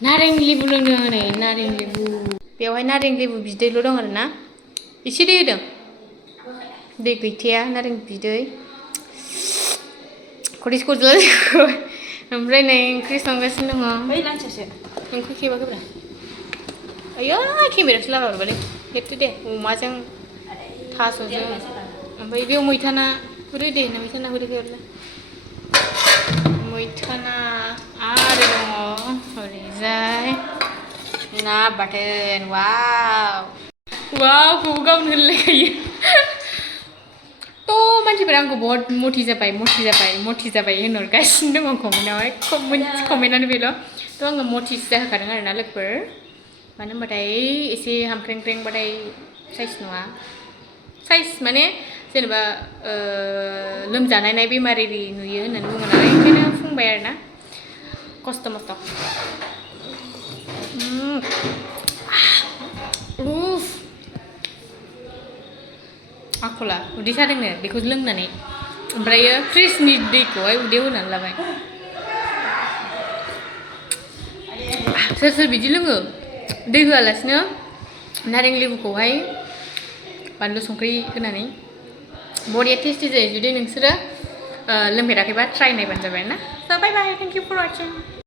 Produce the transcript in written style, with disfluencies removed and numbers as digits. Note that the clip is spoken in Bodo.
नारें लेबु लोंदों नै नारें लेबु बेवहाय नारें लेबु बिदैल' दं आरोना एसे दै होदों दै गैथाया नारें बिदै खरिस खजला ओमफ्राय नै ओंख्रि संगासिनो दङ बै लान्चासो ओंख्रि खेबाखैब्रा आयो केमेरासो लागायहरबायलै लेरदो दे अमाजों थास'जों ओमफ्राय बेयाव मैथा ना हुरो दे मैथा ना हुरोखै मैथा ना आरो दङ ओरैजाय ना बाथोन वाव गावनो होनलायखायो थ' मानसिफोरा आंखौ बहुत मटि जाबाय होनहरगासिनो दङ कमेन्टआवहाय कमेन्टआनो बेल' थ' आङो मटिसो जाहोखादों आरोना लोगोफोर मानो होनबाथाय एसे हामख्रेंख्रेंबाथाय साइज नङा साइज माने जेनेबा लोमजानाय बेमारि नुयो होननानै बुङो नालाय ओंखायनो फुंबाय आरोना खस्थ' मस्थ' उफ आखला उदै सादोंनो बेखौ लोंनानै ओमफ्रायो फ्रिजनि दैखौहाय उदैयाव होनानै लाबाय सोर सोर बिदि लोङो दै होआलासिनो नारें लेबुखौहाय बानलु संख्रि होनानै बरिया टेस्टि जायो जुदि नोंसोरो लोंफेराखैबा ट्राइ नायबानो जाबाय ना स' बाय बाय थेंक इउ फर वाचिं